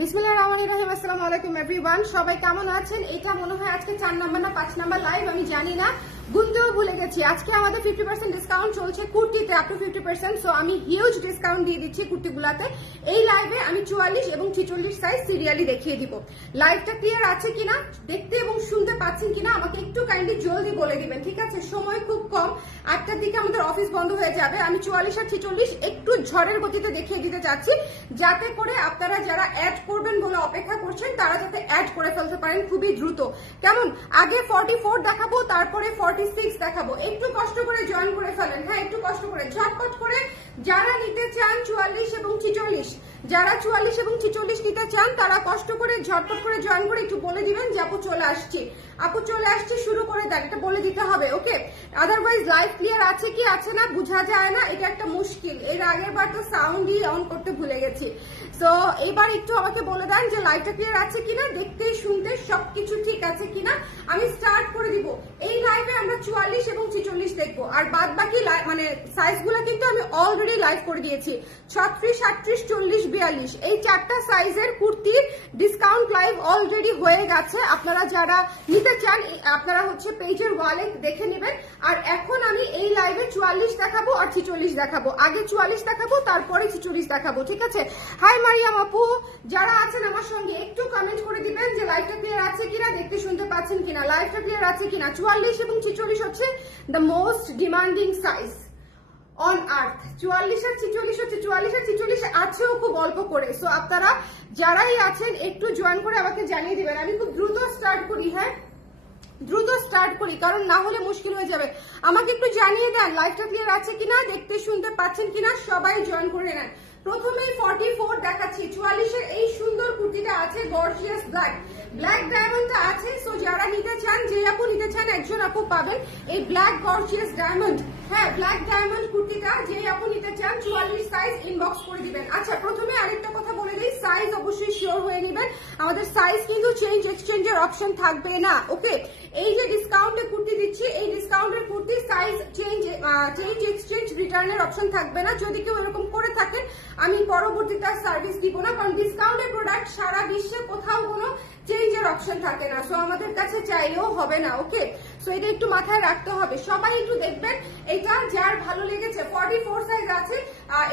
বিসমিল্লাহিররহমানিররহিম। আসসালামু আলাইকুম এভরিওয়ান, সবাই কেমন আছেন? এটা মনে হয় আজকে 4 নাম্বার না 5 নাম্বার লাইভ, আমি জানি না, গুনতেও ভুলে গেছি। আজকে আমাদের 50% ডিসকাউন্ট চলছে কুর্তিতে, আপ টু 50%। সো আমি হিউজ ডিসকাউন্ট দিয়ে দিচ্ছি কুর্তিগুলাতে। এই লাইভে আমি 44 এবং 46 সাইজ সিরিয়ালি দেখিয়ে দিব। লাইভটা ক্লিয়ার আছে কিনা, দেখতে এবং শুনতে পাচ্ছেন কিনা আমাকে একটু কাইন্ডলি জলদি বলে দিবেন, ঠিক আছে? সময় খুব কম, 8টার দিকে আমাদের অফিস বন্ধ হয়ে যাবে। আমি 44 আর 46 একটু ঝড়ের গতিতে দেখিয়ে দিতে চাচ্ছি, যাতে করে আপনারা যারা অ্যাড করবেন বলে অপেক্ষা করছেন তারা যাতে অ্যাড করে ফেলতে পারেন খুবই দ্রুত। কেমন? আগে 44 দেখাবো, তারপরে 46 দেখাবো। একটু কষ্ট করে জয়েন করে ফেলেন, হ্যাঁ একটু কষ্ট করে, ঝটপট করে। যারা নিতে চান 44 এবং 46, যারা 44 এবং 46 নিতে চান তারা কষ্ট করে ঝটপট করে জয়েন করে একটু বলে দিবেন যে আপু চলে আসছি, আপু চলে আসছি, শুরু করে দেন, এটা বলে দিতে হবে, ওকে? আদারওয়াইজ লাইভ ক্লিয়ার আছে কি আছে না বোঝা যায় না, এটা একটা মুশকিল। এর আগের বার তো সাউন্ডই অন করতে ভুলে গেছি। সো এইবার একটু আমাকে বলে দেন যে লাইভটা ক্লিয়ার আছে কিনা, দেখতে শুনতে সবকিছু ঠিক আছে কিনা। আমি স্টার্ট করে দিব। এই লাইভে আমরা 44 এবং 46 দেখবো, আর বাদ বাকি মানে সাইজগুলো কিন্তু আমি অলরেডি লাইভ করে দিয়েছি। 36, 38, 40, 42 এই 4টা সাইজের কুর্তির ডিসকাউন্ট লাইভ অলরেডি হয়ে গেছে। আপনারা যারা নিতে চান আপনারা হচ্ছে পেজের ওয়ালে দেখে নেবেন। আর এখন আমি এই লাইভে 44 দেখাবো আর 46 দেখাবো। আগে 44 দেখাবো, তারপরে 46 দেখাবো, ঠিক আছে? হাই মারিয়াম আপু, যারা আছেন আমার সঙ্গে একটু কমেন্ট করে দিবেন যে লাইভটা ক্লিয়ার আছে কিনা, দেখতে শুনতে পাচ্ছেন কিনা, লাইভটা ক্লিয়ার আছে কিনা। 44 এবং 46 হচ্ছে the most demanding size on earth. 44 আর 46 হচ্ছে, 44 আর 46 আছেও খুব অল্প করে। সো আপনারা যারাই আছেন একটু জয়েন করে আমাকে জানিয়ে দিবেন। আমি খুব দ্রুত স্টার্ট করি, হ্যাঁ দ্রুত স্টার্ট করি, কারণ না হলে মুশকিল হয়ে যাবে। আমাকে একটু জানিয়ে দেন লাইভটা ক্লিয়ার আছে কিনা, দেখতে শুনতে পাচ্ছেন কিনা, সবাই জয়েন করে নেন। প্রথমেই 44 দেখাচ্ছি। 44 এর এই সুন্দর কুর্তিটা আছে, গর্জিয়াস ব্ল্যাক ডায়মন্ডটা আছে। সো যারা নিতে চান, যে আপু নিতে চান একজন আপু পাবেন এই ব্ল্যাক গর্জিয়াস ডায়মন্ড, হ্যাঁ ব্ল্যাক ডায়মন্ড কুর্তিটা যে আপু নিতে চান 44 সাইজ ইনবক্স করে দিবেন। আচ্ছা প্রথমে আরেকটা কথা বলে দিই, সাইজ অবশ্যই শিওর হয়ে নেবেন। আমাদের সাইজ কিন্তু চেঞ্জ এক্সচেঞ্জের অপশন থাকবে না, ওকে? এই যে ডিসকাউন্টে কুর্তি দিচ্ছি, এই ডিসকাউন্টের কুর্তি সাইজ চেঞ্জ এক্সচেঞ্জ রিটার্নের অপশন থাকবে না। যদি কেউ এরকম করে থাকেন আমি পরবর্তীতে সার্ভিস দিব না, কারণ ডিসকাউন্টের প্রোডাক্ট সারা বিশ্বে কোথাও কোনো চেঞ্জের অপশন থাকে না। সো আমাদের কাছে চাইলেও হবে না, ওকে? সো এটা একটু মাথায় রাখতে হবে। সবাই একটু দেখবেন, এটা যার ভালো লেগেছে 44 সাইজ আছে।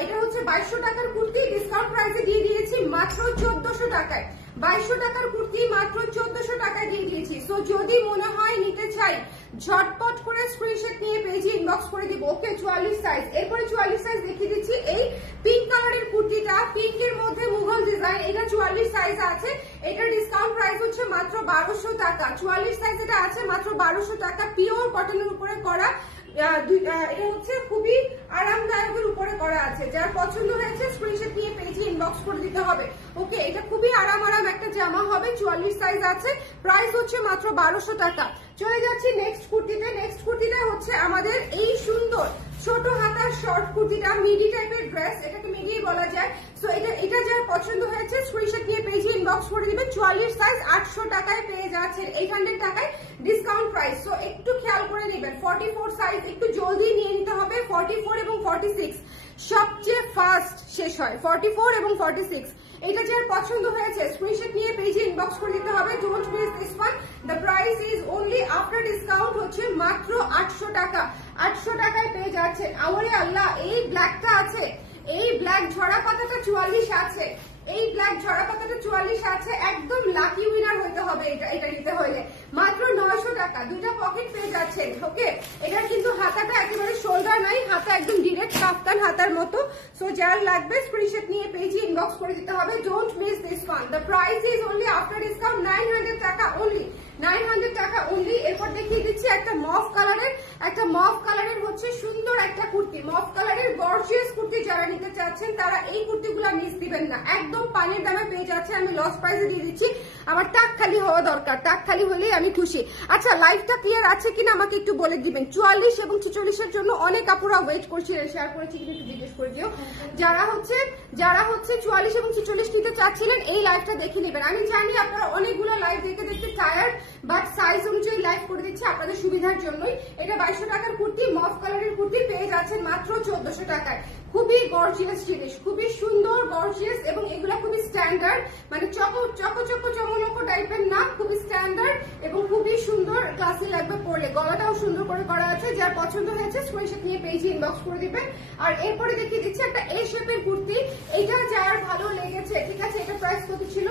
এটা হচ্ছে 2200 টাকার কুর্তি, ডিসকাউন্ট প্রাইসে দিয়ে দিয়েছি মাত্র 1400 টাকায়। 2200 টাকার কুর্তি মাত্র 1400 টাকায় দিয়ে দিয়েছি। সো যদি মনে হয় নিতে চাই ঝটপট করে স্ক্রিনশট নিয়ে পেজে ইনবক্স করে দিব, ওকে? 44 সাইজ। এরপরে 44 সাইজ দেখিয়ে দিচ্ছি। এই পিঙ্ক কালারের কুর্তিটা, পিঙ্কের মধ্যে মুঘল ডিজাইন, এটা 44 সাইজ আছে। এটার ডিসকাউন্ট প্রাইস হচ্ছে মাত্র 1200 টাকা। 44 সাইজ এটা আছে মাত্র 1200 টাকা, পিওর কটনের উপরে করা। এটা হচ্ছে খুবই আরামদায়কের উপরে করা আছে। যার পছন্দ হয়েছে স্ক্রিনশট নিয়ে পেজে ইনবক্স করে দিতে হবে, ওকে? এটা খুবই আরাম একটা জামা হবে, 44 সাইজ আছে, প্রাইস হচ্ছে মাত্র 1200 টাকা। চলে যাচ্ছি নেক্সট কুর্তিতে। নেক্সট কুর্তিটা হচ্ছে আমাদের এই সুন্দর ছোট হাতার শর্ট কুর্তিটা, মিডি টাইপের ড্রেস, এটাকে মিডি বলা যায়। সো এটা যার পছন্দ হয়েছে স্ক্রিনশট নিয়ে পেজে ইনবক্স করে দিবেন। 44 সাইজ 800 টাকায় পেয়ে যাচ্ছেন, 800 টাকায় ডিসকাউন্ট প্রাইস। সো একটু খেয়াল করে নেবেন, 44 সাইজ একটু জলদি নিয়ে নিতে হবে। 44 এবং 46 সবচেয়ে ফাস্ট শেষ হয়, 44 এবং 46। এটা যার পছন্দ হয়েছে স্ক্রিনশট নিয়ে পেজে ইনবক্স করে দিতে হবে। Don't miss this one. The price is only after discount হচ্ছে মাত্র 800 টাকা। 800 টাকায় পেয়ে যাচ্ছেন। আওরে আল্লাহ, এই ব্ল্যাকটা আছে, এই ব্ল্যাক ঝরা পাতাটা 44 আছে, এই ব্ল্যাক ঝরা পাতাটা 44 আছে। একদম লাকি উইনার হতে হবে এটা নিতে হলে। মাত্র 900 টাকা, দুইটা পকেট পেয়ে যাচ্ছেন, ওকে? এটার কিন্তু হাতাটা একেবারে শোল্ডার নাই, হাতা একদম ডিরেক্ট কাফতান হাতার মতো। সো যার লাগবে স্ক্রিনশট নিয়ে পেজে ইনবক্স করে দিতে হবে। Don't miss this one. The price is only after discount 900 টাকা অনলি, 900 টাকা অনলি। এরপর দেখিয়ে দিচ্ছি একটা মফ কালারের হচ্ছে সুন্দর একটা কুর্তি, মফ কালারের গর্জিয়াস কুর্তি। যারা নিতে চাচ্ছেন তারা এই কুর্তিগুলো মিস দিবেন না, একদম পানির দামে পেয়ে যাচ্ছে। আমি লস প্রাইসে দিয়ে দিচ্ছি, আমার টাক খালি হওয়া দরকার, টাক খালি হলেই আমি খুশি। আচ্ছা লাইভটা ক্লিয়ার আছে কিনা আমাকে একটু বলে দিবেন। 44 এবং 46 এর জন্য অনেক আপুরা ওয়েট করছিলেন, শেয়ার করেছি কিন্তু একটু জিজ্ঞেস করে দিও। যারা হচ্ছে 44 এবং 46 নিতে চাচ্ছিলেন এই লাইভটা দেখে নেবেন। আমি জানি আপনারা অনেকগুলো লাইভ দেখতে টায়ার্ড, বাট সাইজ অনুযায়ী লাইভ করে দিচ্ছি আপনাদের সুবিধার জন্যই। এটা 2200 টাকার কুর্তি, মফ কালারের কুর্তি পেয়ে যাচ্ছেন মাত্র 1400 টাকায়। খুবই গর্জিয়াস জিনিস, খুবই সুন্দর গর্জিয়াস, এবং এগুলা খুবই স্ট্যান্ডার্ড, মানে চমলক টাইপের না, খুবই স্ট্যান্ডার্ড এবং খুবই সুন্দর, ক্লাসি লাগবে পরলে। গলাটাও সুন্দর করে করা আছে। যার পছন্দ হয়েছে স্ক্রিনশট নিয়ে পেজে ইনবক্স করে দিবেন। আর এরপরে দেখিয়ে দিচ্ছি একটা এ শেপের কুর্তি। এটা যার ভালো লেগেছে, ঠিক আছে, এটা প্রাইস কত ছিল,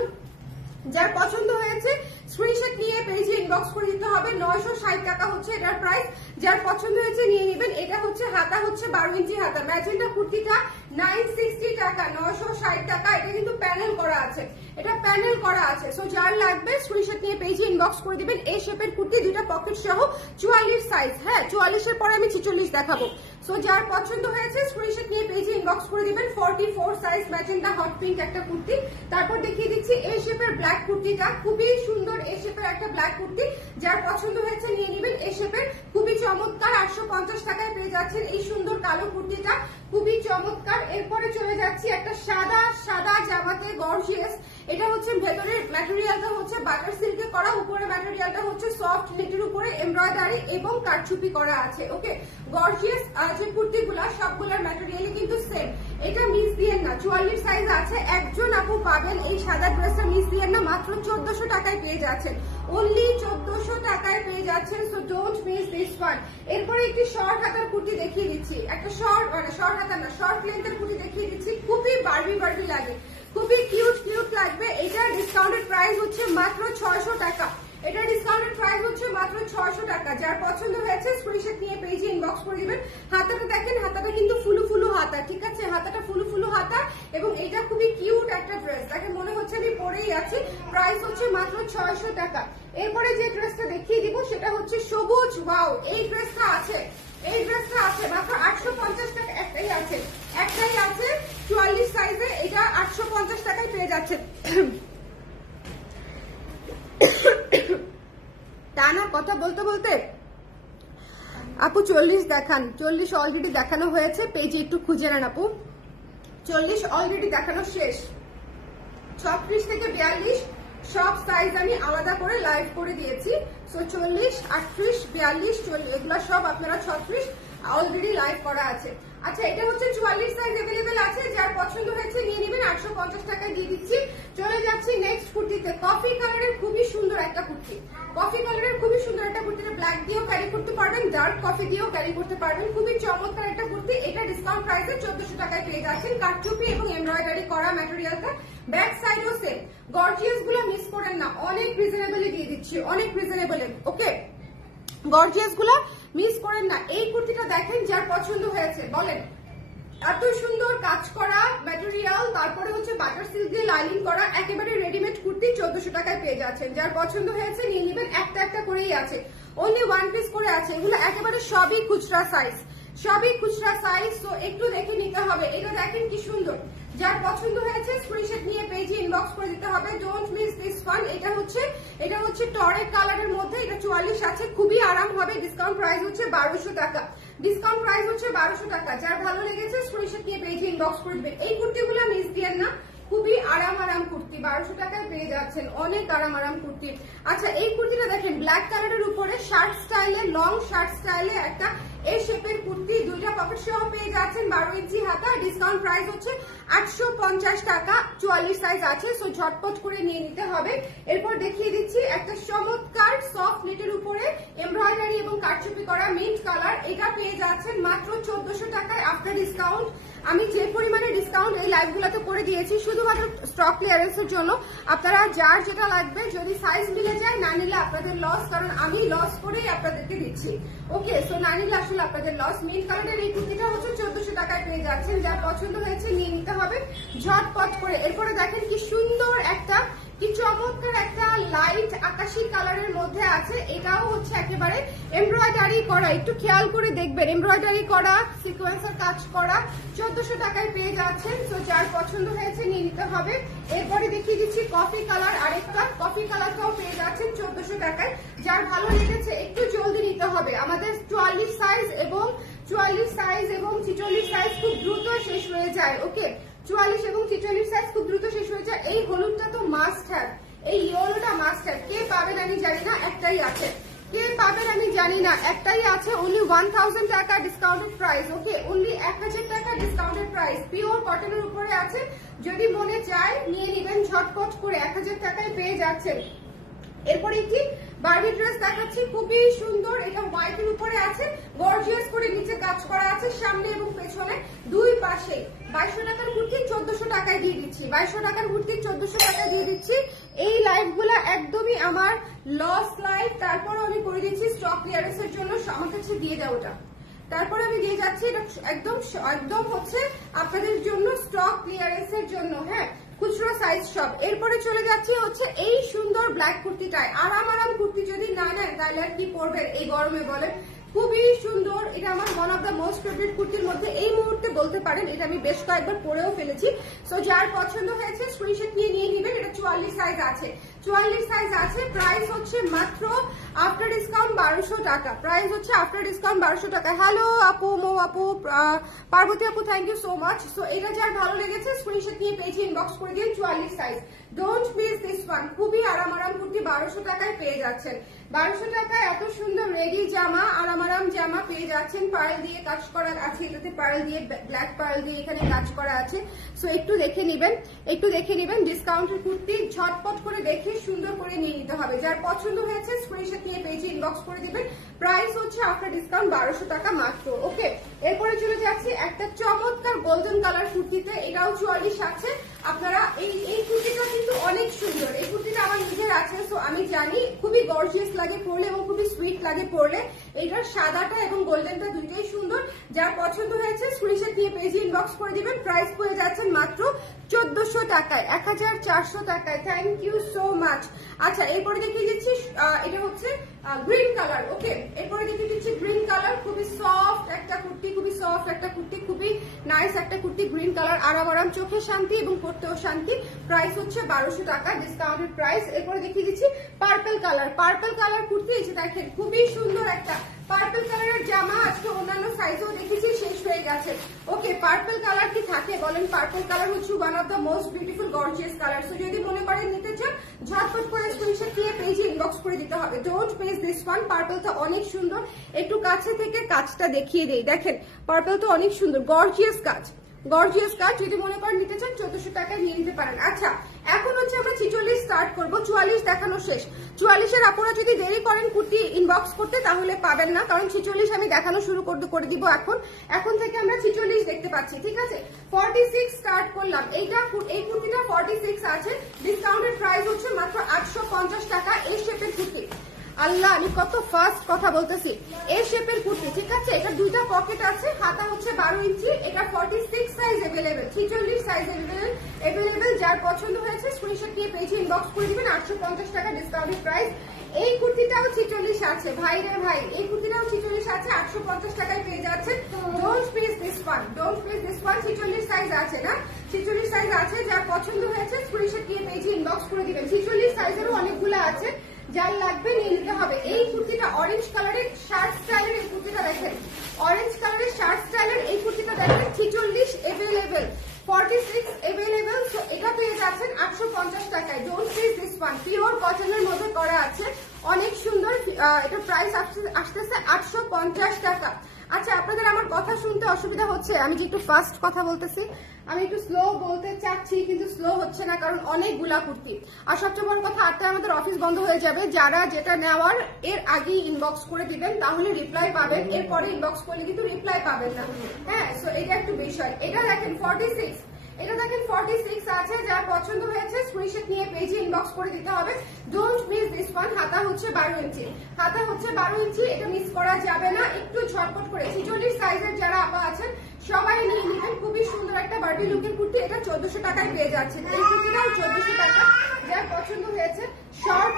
যার পছন্দ হয়েছে স্ক্রিনশট নিয়ে পেজে ইনবক্স করে দিতে হবে। 960 টাকা হচ্ছে এটার প্রাইস। যার পছন্দ হয়েছে নিয়ে নেবেন। এটা হচ্ছে হাতা হচ্ছে 12 ইঞ্চি হাতা। ম্যাজেন্টা কুর্তিটা 960 টাকা, 960 টাকা। এটা কিন্তু প্যানেল করা আছে, এটা প্যানেল করা আছে। সো যার লাগবে স্ক্রিনশট নিয়ে পেজে ইনবক্স করে দিবেন। এই শেপের কুর্তি, দুইটা পকেট সহ, 44 সাইজ। হ্যাঁ, 44 এর পরে আমি 46 দেখাবো। সো যার পছন্দ হয়েছে স্ক্রিনশট নিয়ে পেজে ইনবক্স করে দিবেন। 44 সাইজ ম্যাজেন্টা হট পিঙ্ক একটা কুর্তি। তারপর দেখিয়ে দিচ্ছি এই শেপের ব্ল্যাক কুর্তিটা, খুবই সুন্দর এই শেপের একটা ব্ল্যাক কুর্তি। যার পছন্দ হয়েছে নিয়ে নেবেন। এই শেপের খুবই চমৎকার, 850 টাকায় পেয়ে যাচ্ছেন এই সুন্দর কালো কুর্তিটা, খুবই চমৎকার। এরপরে চলে যাচ্ছি একটা সাদা জামাতে গর্জিয়াস। এটা হচ্ছে ভেতরের ম্যাটেরিয়ালটা হচ্ছে বাটার সিল্কে করা, উপরে ম্যাটেরিয়ালটা হচ্ছে সফট নেটের উপরে এমব্রয়ডারি এবং কারচুপি করা আছে। ওকে, গর্জিয়াস যে কুর্তিগুলা সবগুলোর ম্যাটেরিয়ালই কিন্তু সেম। এটা মিস দিয়েন না, 44 সাইজ আছে, একজন আপু পাবেন এই সাদা ড্রেসটা, মিস দিয়েন না। মাত্র 1400 টাকায় পেয়ে যাচ্ছেন, অনলি 1400 টাকায় পেয়ে যাচ্ছেন। So don't miss this one. এরপরে একটি শর্ট হাতার কুর্তি দেখিয়ে দিচ্ছি, একটা শর্ট হাতা না, শর্ট লেন্থের কুর্তি দেখিয়ে দিচ্ছি। খুবই বারবি লাগে, খুবই কিউট লাগবে। এটা ডিসকাউন্টেড প্রাইস হচ্ছে মাত্র 600 টাকা। এটা ডিসকাউন্টেড প্রাইস হচ্ছে মাত্র 600 টাকা। যার পছন্দ হয়েছে স্ক্রিনশট নিয়ে পেজে ইনবক্স করে দিবেন। হাতাটা দেখেন, হাতাটা কিন্তু ফুলু হাতা, ঠিক আছে, হাতাটা ফুলু হাতা, এবং এটা খুবই কিউট একটা ড্রেস। দেখেন মনে হচ্ছে আমি পরেই আছি। প্রাইস হচ্ছে মাত্র 600 টাকা। এরপরে যে ড্রেসটা দেখিয়ে দিব সেটা হচ্ছে সবুজ। ওয়াও, এই ড্রেসটা আছে, এই ড্রেসটা আছে মাত্র 850 টাকা। একটাই আছে 44 সাইজে। এটা 850 টাকায় পেয়ে যাচ্ছেন। টানা কথা বলতে আপু 40 দেখান। 40 অলরেডি দেখানো হয়েছে, পেজে একটু খুঁজে নেন আপু। 40 অলরেডি দেখানো শেষ। 36 থেকে 42 সব সাইজ আমি আলাদা করে লাইভ করে দিয়েছি। সো 40, 38, 42, 40 এগুলো সব আপনারা 36 অলরেডি লাইভ করা আছে। আচ্ছা, এটা হচ্ছে 44 সাইজ अवेलेबल আছে। যার পছন্দ হয়েছে নিয়ে নেবেন, 850 টাকায় দিয়ে দিচ্ছি। চলে যাচ্ছি নেক্সট কুর্তিতে। কফি কালারের খুবই সুন্দর একটা কুর্তি, কফি কালারের খুবই সুন্দর একটা কুর্তি। ব্ল্যাক দিয়েও ক্যারি করতে পারবেন, ডার্ক কফি দিয়েও ক্যারি করতে পারবেন। খুবই চমৎকার একটা কুর্তি। এটা ডিসকাউন্ট প্রাইসে 1400 টাকায় পেয়ে যাচ্ছেন। কাটচুপি এবং এমব্রয়ডারি করা ম্যাটেরিয়ালটা, ব্যাক সাইডও সেম। গর্জিয়াস গুলো মিস করেন না, অনেক রিজনেবলি দিয়ে দিচ্ছি, অনেক রিজনেবলে। ওকে, গর্জিয়াস গুলো মিস করেন না। এই কুর্তিটা দেখেন, যার পছন্দ হয়েছে বলেন। এত সুন্দর কাজ করা ম্যাটেরিয়াল, তারপরে হচ্ছে বাটার সিল্ক দিয়ে লাইনিং করা, একেবারে রেডিমেড কুর্তি 1400 টাকায় পেয়ে যাচ্ছেন। যার পছন্দ হয়েছে নিয়ে নেবেন। একটা করেই আছে, অনলি 1 পিস করে আছে। এগুলো একেবারে সবই খুচরা সাইজ, সবই খুচরা সাইজ। তো একটু দেখে নিতে হবে। এটা দেখেন কি সুন্দর। যার পছন্দ হয়েছে স্ক্রিনশট নিয়ে পেজে ইনবক্স করে দিতে হবে। Don't miss this one. এটা হচ্ছে টরেক কালারের মধ্যে, এটা 44 আছে, খুবই আরাম হবে। ডিসকাউন্ট প্রাইস হচ্ছে 1200 টাকা। ডিসকাউন্ট প্রাইস হচ্ছে 1200 টাকা। যার ভালো লেগেছে স্ক্রিনশট নিয়ে পেজে ইনবক্স করে দিবেন। এই কুর্তিগুলো মিস দিয়েন না, খুবই আরাম কুর্তি, 1200 টাকায় পেয়ে যাচ্ছেন। অনেক আরাম কুর্তি। আচ্ছা, এই কুর্তিটা দেখেন, ব্ল্যাক কালারের উপরে শার্ট স্টাইলে, লং শার্ট স্টাইলে একটা এই শেপের কুর্তি, দুইটা পকেট সহ পেয়ে যাচ্ছেন। 12 ইঞ্চি হাতা। ডিসকাউন্ট প্রাইস হচ্ছে 850 টাকা। 44 সাইজ আছে। সো ঝটপট করে নিয়ে নিতে হবে। এরপর দেখিয়ে দিচ্ছি একটা চমৎকার সফট নেটের উপরে এমব্রয়ডারি এবং কারচুপি করা মিন্ট কালার। এটা পেয়ে যাচ্ছেন মাত্র 1400 টাকায় আফটার ডিসকাউন্ট। আমি যে পরিমাণে ডিসকাউন্ট এই লাইভগুলোতে করে দিয়েছি শুধুমাত্র স্টক ক্লিয়ারেন্সের জন্য, আপনারা যার যেটা লাগবে, যদি সাইজ মিলে যায়, না নিলে আপনাদের লস, কারণ আমি লস করেই আপনাদেরকে দিচ্ছি। ওকে, সো না নিলে আসলে আপনাদের লস। মিন্ট কালারের এই কুর্তিটা হচ্ছে 1400 টাকায় পেয়ে যাচ্ছেন। যার পছন্দ হয়েছে নিয়ে নিতে হবে ঝটপট করে। এরপরে দেখেন কি সুন্দর একটা, কি চমৎকার একটা লাইট আকাশি কালারের মধ্যে আছে। এটাও হচ্ছে একেবারে এমব্রয়ডারি করা, একটু খেয়াল করে দেখবেন, এমব্রয়ডারি করা, সিকোয়েন্সের কাজ করা, 1400 টাকায় পেয়ে যাচ্ছেন। তো যার পছন্দ হয়েছে নিয়ে নিতে হবে। এরপরে দেখিয়ে দিচ্ছি কফি কালার, আরেকটা কফি কালারটাও পেয়ে যাচ্ছেন 1400 টাকায়। যার ভালো লেগেছে একটু জলদি নিতে হবে। আমাদের 44 সাইজ এবং 44 সাইজ এবং 46 সাইজ খুব দ্রুত শেষ হয়ে যায়। ওকে, 44 এবং 46 সাইজ খুব দ্রুত শেষ হয়ে যায়। এই হলুদটা তো মাস্ট হ্যাভ, এই ইয়েলোটা মাস্টার কে পাবেন আমি জানি না, একটাই আছে। কে পাবেন আমি জানি না, একটাই আছে। অনলি 1000 টাকা ডিসকাউন্টেড প্রাইস। ওকে, অনলি 1000 টাকা ডিসকাউন্টেড প্রাইস। পিওর কটনের উপরে আছে, যদি মনে চায় নিয়ে নেবেন ঝটপট করে, 1000 টাকায় পেয়ে যাচ্ছেন। এরপরে কি বারবি ড্রেস দেখাচ্ছি, খুবই সুন্দর। এটা হোয়াইটের উপরে আছে, গর্জিয়াস করে নিচে কাজ করা আছে, সামনে এবং পেছনে দুই পাশে। 2200 টাকার কুর্তি 1400 টাকায় দিয়ে দিচ্ছি। 2200 টাকার কুর্তি 1400 টাকায় দিয়ে দিচ্ছি। এই লাইভগুলো একদমই আমার লস লাইভ, তারপরে আমি করে দিচ্ছি স্টক ক্লিয়ারেন্সের জন্য। আমার কাছে দিয়ে দাও ওটা, তারপরে আমি দিয়ে যাচ্ছি। এটা একদম একদম হচ্ছে আপনাদের জন্য স্টক ক্লিয়ারেন্সের জন্য, হ্যাঁ, খুচরো সাইজ সব। এরপরে চলে যাচ্ছি হচ্ছে এই সুন্দর ব্ল্যাক কুর্তিটায়। আরাম কুর্তি যদি না নেন তাহলে আর কি পরবেন এই গরমে বলেন। খুবই সুন্দর, এটা আমার one of the most favourite কুর্তির মধ্যে এই মুহূর্তে বলতে পারেন। এটা আমি বেশ কয়েকবার পরেও ফেলেছি। সো যার পছন্দ হয়েছে স্ক্রিনশট নিয়ে নেবেন। এটা 44 সাইজ আছে, 44 সাইজ আছে। প্রাইস হচ্ছে মাত্র আফটার ডিসকাউন্ট 1200 টাকা। প্রাইস হচ্ছে আফটার ডিসকাউন্ট 1200 টাকা। হ্যালো আপু, মো আপু, পার্বতী আপু, thank you so much. So এটা যার ভালো লেগেছে স্ক্রিনশট নিয়ে পেজে ইনবক্স করে দিন। 44 size, don't miss this one. খুবই আরাম কুর্তি 1200 টাকায় পেয়ে যাচ্ছেন। 1200 টাকায় এত সুন্দর রেডি জামা, আরাম জামা পেয়ে যাচ্ছেন। পার্ল দিয়ে কাজ করা আছে, এটাতে পার্ল দিয়ে, ব্ল্যাক পার্ল দিয়ে এখানে কাজ করা আছে। সো একটু দেখে নিবেন, একটু দেখে নিবেন। ডিসকাউন্টের কুর্তি ঝটপট করে দেখে সুন্দর করে নিয়ে নিতে হবে। যার পছন্দ হয়েছে স্ক্রিনশট নিয়ে পেজে ইনবক্স করে দিবেন। প্রাইস হচ্ছে আফটার ডিসকাউন্ট 1200 টাকা মাত্র। ওকে, এরপরে চলে যাচ্ছি একটা চমৎকার গোল্ডেন কালার কুর্তিতে। এটাও 44 আছে। আপনারা এই কুর্তিটা কিন্তু অনেক সুন্দর। এই কুর্তিটা আমার নিজের আছে, সো আমি জানি খুবই গর্জিয়াস লাগে পরলে এবং খুবই সুইট লাগে পরলে। এইটার সাদাটা এবং গোল্ডেনটা দুইটাই সুন্দর। যার পছন্দ হয়েছে স্ক্রিনশট নিয়ে পেজে ইনবক্স করে দিবেন। প্রাইস পেয়ে যাচ্ছেন মাত্র 1400 টাকায়, 1400 টাকায়। Thank you so much. আচ্ছা, এরপরে দেখিয়ে দিচ্ছি, এটা হচ্ছে গ্রিন কালার। ওকে, এরপরে দেখিয়ে দিচ্ছি গ্রিন কালার। খুবই সফট একটা কুর্তি, খুবই সফট একটা কুর্তি, খুবই নাইস একটা কুর্তি। গ্রিন কালার, আরাম চোখে শান্তি এবং পরতেও শান্তি। প্রাইস হচ্ছে 1200 টাকা ডিসকাউন্টেড প্রাইস। এরপরে দেখিয়ে দিচ্ছি purple colour. Purple colour kurti, এই যে দেখেন খুবই সুন্দর একটা পার্পল কালারের জামা। আজকে অন্যান্য সাইজও দেখেছি, শেষ হয়ে গেছে। ওকে, পার্পল কালার কি থাকে বলেন? পার্পল কালার হচ্ছে one of the most beautiful gorgeous colour. So যদি মনে করেন নিতে চান ঝটপট করে স্ক্রিনশট দিয়ে পেজে ইনবক্স করে দিতে হবে। Don't miss this one. পার্পলটা অনেক সুন্দর। একটু কাছে থেকে কাজটা দেখিয়ে দেই। দেখেন পার্পলটা অনেক সুন্দর, গর্জিয়াস কাজ, গর্জিয়াস কাজ। যদি মনে করেন নিতে চান 1400 টাকায় নিয়ে নিতে পারেন। আচ্ছা, এখন হচ্ছে আমরা 46 স্টার্ট করবো। 44 দেখানো শেষ। 44-এর আপনারা যদি দেরি করেন কুর্তি ইনবক্স করতে তাহলে পাবেন না, কারণ 46 আমি দেখানো শুরু করে দিব এখন থেকে আমরা 46 দেখতে পাচ্ছি। ঠিক আছে, 46 স্টার্ট করলাম। এই কুর্তিটা 46 আছে। ডিসকাউন্টেড প্রাইস হচ্ছে মাত্র 850 টাকা। এই শেপের কুর্তি, আল্লাহ আমি কত ফাস্ট কথা বলতেছি। এই শেপের কুর্তি, ঠিক আছে। এটা দুইটা পকেট আছে, হাতা হচ্ছে 12 ইঞ্চি। এটা 46 সাইজ এভেলেবেল, 46 সাইজ এভেলেবেল। যার পছন্দ হয়েছে স্ক্রিনশট দিয়ে পেজে ইনবক্স করে দিবেন। 850 টাকা ডিসকাউন্টেড প্রাইস। এই কুর্তিটাও 46 আছে ভাই রে ভাই, এই কুর্তিটাও 46 আছে। 850 টাকায় পেয়ে যাচ্ছেন। Don't miss this one, don't miss this one. 46 size আছে না, 46 সাইজ আছে। যার পছন্দ হয়েছে স্ক্রিনশট দিয়ে পেজে ইনবক্স করে দিবেন। 46 সাইজেরও অনেকগুলো আছে, যার লাগবে নিয়ে নিতে হবে। এই কুর্তিটা অরেঞ্জ কালারের শার্ট স্টাইলের, এই কুর্তিটা দেখেন অরেঞ্জ কালারের শার্ট স্টাইলের এই কুর্তিটা দেখেন 46 এভেলেবেল, 46 এভেলেবেল। সো এটা পেয়ে যাচ্ছেন 850 টাকায়। Don't miss this one. Pure কটনের মধ্যে করা আছে, অনেক সুন্দর। এটা প্রাইস আসতেছে 850 টাকা। আচ্ছা, আপনাদের আমার কথা শুনতে অসুবিধা হচ্ছে? আমি যে একটু ফাস্ট কথা বলতেছি, আমি একটু স্লো বলতে চাচ্ছি কিন্তু স্লো হচ্ছে না, কারণ অনেকগুলা কুর্তি। আর সবচেয়ে বড় কথা, 8টায় আমাদের অফিস বন্ধ হয়ে যাবে। যারা যেটা নেওয়ার এর আগেই ইনবক্স করে দিবেন, তাহলে রিপ্লাই পাবেন। এরপরে ইনবক্স করলে কিন্তু রিপ্লাই পাবেন না। হ্যাঁ, সো এটা একটু বিষয়। এটা দেখেন 46, এটা দেখেন 46 আছে। যার পছন্দ হয়েছে স্ক্রিনশট নিয়ে পেজে ইনবক্স করে দিতে হবে। Don't miss this one. হাতা হচ্ছে 12 ইঞ্চি, হাতা হচ্ছে 12 ইঞ্চি। এটা মিস করা যাবে না। একটু ঝটপট করে 46 সাইজের যারা আপা আছেন সবাই নিয়ে নেবেন। খুবই সুন্দর একটা বার্থডে লুকের কুর্তি। এটা 1400 টাকায় পেয়ে যাচ্ছেন। এই কুর্তিটাও 1400 টাকা। যার পছন্দ হয়েছে শর্ট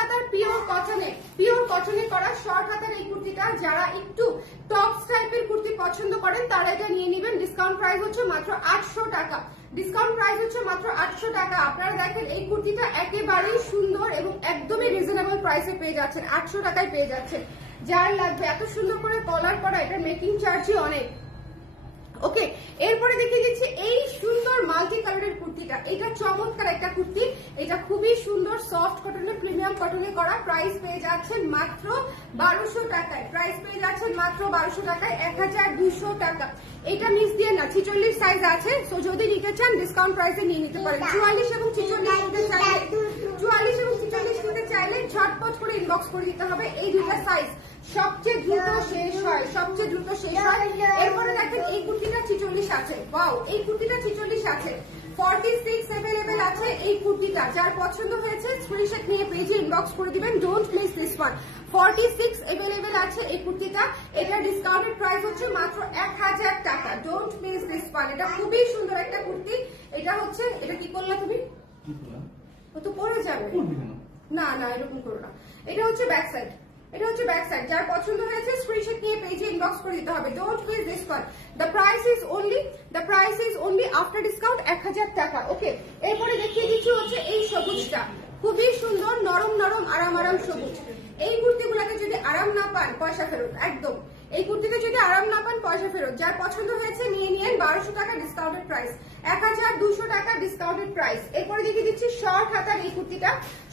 হাতার পিওর কটনে করা শর্ট হাতার এই কুর্তিটা, যারা একটু টপস টাইপের কুর্তি পছন্দ করেন তারা এটা নিয়ে নেবেন। ডিসকাউন্ট প্রাইস হচ্ছে মাত্র 800 টাকা। ডিসকাউন্ট প্রাইস হচ্ছে মাত্র 800 টাকা। আপনারা দেখেন এই কুর্তিটা একেবারেই সুন্দর এবং একদমই রিজনেবল প্রাইসে পেয়ে যাচ্ছেন। 800 টাকায় পেয়ে যাচ্ছেন। যার লাগবে, এত সুন্দর করে কলার করা, এটা মেকিং চার্জই অনেক। ওকে, এরপরে দেখিয়ে দিচ্ছি এই সুন্দর মাল্টি কালারের কুর্তিটা। এটা চমৎকার একটা কুর্তি, এটা খুবই খুবই সুন্দর সফট কটনের প্রিমিয়াম কটনে করা। প্রাইস পেয়ে যাচ্ছেন মাত্র 1200 টাকায়। প্রাইস পেয়ে যাচ্ছেন মাত্র 1200 টাকায়, 1200 টাকা। এটা মিস দিয়ে না, 46 সাইজ আছে। সো যদি নিতে চান ডিসকাউন্ট প্রাইসে নিয়ে নিতে পারেন। 44 এবং 46 নিতে চাইলে 44 এবং 46 নিতে চাইলে ঝটপট করে ইনবক্স করে দিতে হবে। এই দুইটা সাইজ সবচেয়ে দ্রুত শেষ হয়, সবচেয়ে দ্রুত শেষ হয়। এরপরে দেখেন এই কুর্তিটা 46 আছে। ওয়াও, এই কুর্তিটা 46 আছে। 46 अवेलेबल আছে এই কুর্তিটা। যার পছন্দ হয়েছে স্ক্রিনশট নিয়ে পেজে ইনবক্স করে দিবেন। Don't miss this one. 46 available আছে এই কুর্তিটা। এটা ডিসকাউন্টেড প্রাইস হচ্ছে মাত্র 1000 টাকা। Don't miss this one. এটা খুবই সুন্দর একটা কুর্তি। এটা হচ্ছে, এটা কি করলা তুমি? ও তো পরে যাবে না, না এরকম করো না। এটা হচ্ছে ব্যাক সাইড, এটা হচ্ছে ব্যাক সাইড। যার পছন্দ হয়েছে স্ক্রিনশট নিয়ে পেজে ইনবক্স করে দিতে হবে। Don't miss this one. The price is only after discount 1000 টাকা। ওকে, এরপরে দেখিয়ে দিচ্ছি হচ্ছে এই সবুজটা। খুবই সুন্দর নরম নরম আরাম আরাম সবুজ। এই কুর্তিগুলোতে যদি আরাম না পান পয়সা ফেরত, একদম। এই কুর্তিতে যদি আরাম না পান পয়সা ফেরত। যার পছন্দ হয়েছে নিয়ে নিয়েন। 1200 টাকা ডিসকাউন্টেড প্রাইস, 1200 টাকা ডিসকাউন্টেড প্রাইস। এরপরে দেখিয়ে দিচ্ছি শর্ট হাতার এই কুর্তিটা।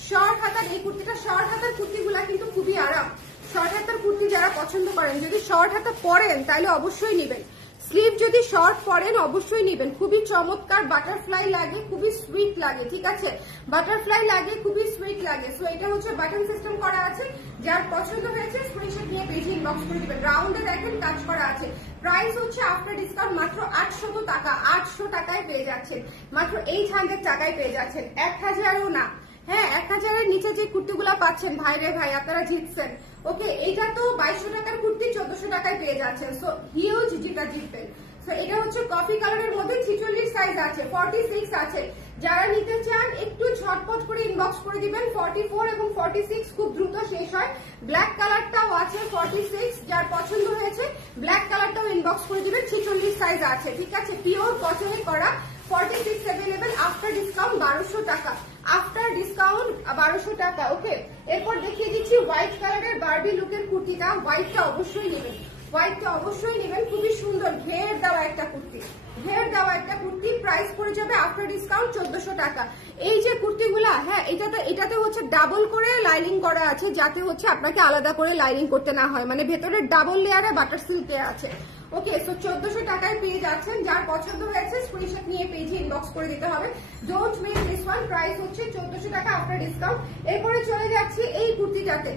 শর্ট হাতার এই কুর্তিটা, শর্ট হাতার কুর্তিগুলা কিন্তু খুবই আরাম। শর্ট হাতার কুর্তি যারা পছন্দ করেন, যদি শর্ট হাতা পরেন তাহলে অবশ্যই নেবেন। স্লিভ যদি শর্ট পরেন অবশ্যই নেবেন। খুবই চমৎকার, বাটারফ্লাই লাগে, খুবই সুইট লাগে। ঠিক আছে, বাটারফ্লাই লাগে, খুবই সুইট লাগে। সো এটা হচ্ছে বাটন সিস্টেম করা আছে। যার পছন্দ হয়েছে স্ক্রিনশট নিয়ে পেজে ইনবক্স করে দিবেন। রাউন্ডে দেখেন কাজ করা আছে। প্রাইস হচ্ছে আফটার ডিসকাউন্ট মাত্র 800 টাকা। 800 টাকায় পেয়ে যাচ্ছেন, মাত্র 800 টাকায় পেয়ে যাচ্ছেন। 1000ও না। হ্যাঁ, 1000-এর নিচে যে কুর্তিগুলো পাচ্ছেন ভাই রে ভাই, আপনারা জিতছেন। ওকে, এটা তো 2200 টাকার কুর্তি 1400 টাকায় পেয়ে যাচ্ছেন। সো হিউজ যেটা জিতবেন। সো এটা হচ্ছে কফি কালারের মধ্যে 46 সাইজ আছে, 46 আছে। যারা নিতে চান একটু ঝটপট করে ইনবক্স করে দিবেন। 44 এবং 46 খুব দ্রুত শেষ হয়। ব্ল্যাক কালারটাও আছে 46। যার পছন্দ হয়েছে ব্ল্যাক কালারটাও ইনবক্স করে দিবেন। 46 সাইজ আছে। ঠিক আছে, পিওর কটনে করা। 46 अवेलेबल আফটার ডিসকাউন্ট 1200 টাকা। আফটার ডিসকাউন্ট 1200 টাকা। ওকে, এরপর দেখিয়ে দিচ্ছি হোয়াইট কালারের বারবি লুকের কুর্তিটা। হোয়াইটটা অবশ্যই নেবেন, হোয়াইটটা অবশ্যই নেবেন। খুবই সুন্দর ঘের দেওয়া একটা কুর্তি, ঘের দেওয়া একটা কুর্তি। প্রাইস পড়ে যাবে আফটার ডিসকাউন্ট 1400 টাকা। এই যে কুর্তিগুলা, হ্যাঁ এটাতে হচ্ছে ডাবল করে লাইনিং করা আছে, যাতে হচ্ছে আপনাকে আলাদা করে লাইনিং করতে না হয়। মানে ভেতরে ডাবল লেয়ারে বাটার সিল্ক দেওয়া আছে। ওকে, সো 1400 টাকায় পেয়ে যাচ্ছেন। যার পছন্দ হয়েছে স্ক্রিনশট নিয়ে পেজে ইনবক্স করে দিতে হবে। Don't miss this one. Price হচ্ছে 1400 টাকা আফটার ডিসকাউন্ট। এরপরে চলে যাচ্ছি এই কুর্তিটাতে।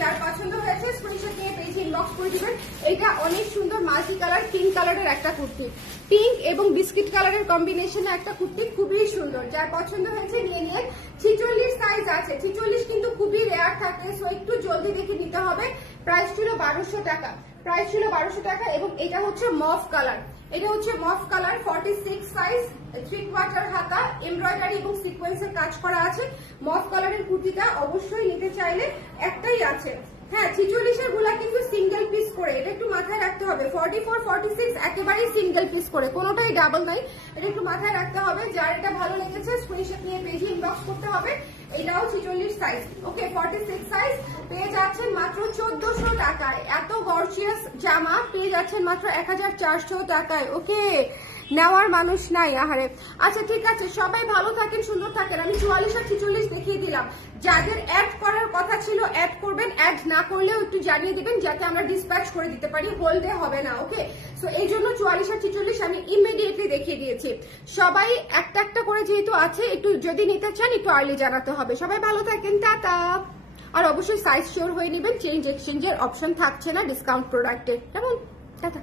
যার পছন্দ হয়েছে স্ক্রিনশট নিয়ে পেজে ইনবক্স করে দিবেন। এটা অনেক সুন্দর মাল্টি কালার, পিঙ্ক কালারের একটা কুর্তি। পিঙ্ক এবং বিস্কিট কালারের কম্বিনেশনে একটা কুর্তি, খুবই সুন্দর। যার পছন্দ হয়েছে নিয়ে নিয়ে। 46 সাইজ আছে। 46 কিন্তু খুবই রেয়ার থাকে। সো একটু জলদি দেখে নিতে হবে। প্রাইস ছিল 1200 টাকা। প্রাইস ছিল 1200 টাকা। এবং এটা হচ্ছে মফ কালার। এটা হচ্ছে মফ কালার, 46 সাইজ, 3/4 হাতা, এমব্রয়ডারি এবং সিকোয়েন্সের কাজ করা আছে। মফ কালারের কুর্তিটা অবশ্যই নিতে চাইলে একটাই আছে। হ্যাঁ, 46 এর গুলা কিন্তু সিঙ্গেল পিস করে, এটা একটু মাথায় রাখতে হবে। 44, 46 একেবারেই সিঙ্গেল পিস করে, কোনোটাই ডাবল নাই। এটা একটু মাথায় রাখতে হবে। যার এটা ভালো লেগেছে স্ক্রিনশট নিয়ে পেজে ইনবক্স করতে হবে। এটাও 46 সাইজ। ওকে, 46 সাইজ পেয়ে যাচ্ছেন মাত্র 1400 টাকায়। এত গর্জিয়াস জামা পেয়ে যাচ্ছেন মাত্র 1400 টাকায়। ওকে, নেওয়ার মানুষ নাই আহারে। আচ্ছা ঠিক আছে, সবাই ভালো থাকেন, সুন্দর থাকেন। আমি 44 আর 46 দেখিয়ে দিলাম। যাদের অ্যাড করার কথা ছিল অ্যাড করবেন, অ্যাড না করলেও একটু জানিয়ে দিবেন, যাতে আমরা ডিসপ্যাচ করে দিতে পারি। হোল্ডে হবে না। ওকে, সো এই জন্য 44 আর 46 আমি ইমিডিয়েটলি দেখিয়ে দিয়েছি। সবাই একটা একটা করে যেহেতু আছে, একটু যদি নিতে চান একটু আর্লি জানাতে হবে। সবাই ভালো থাকেন, টাটা। আর অবশ্যই সাইজ শিওর হয়ে নেবেন, চেঞ্জ এক্সচেঞ্জের অপশন থাকছে না ডিসকাউন্ট প্রোডাক্টের। কেমন, টাটা।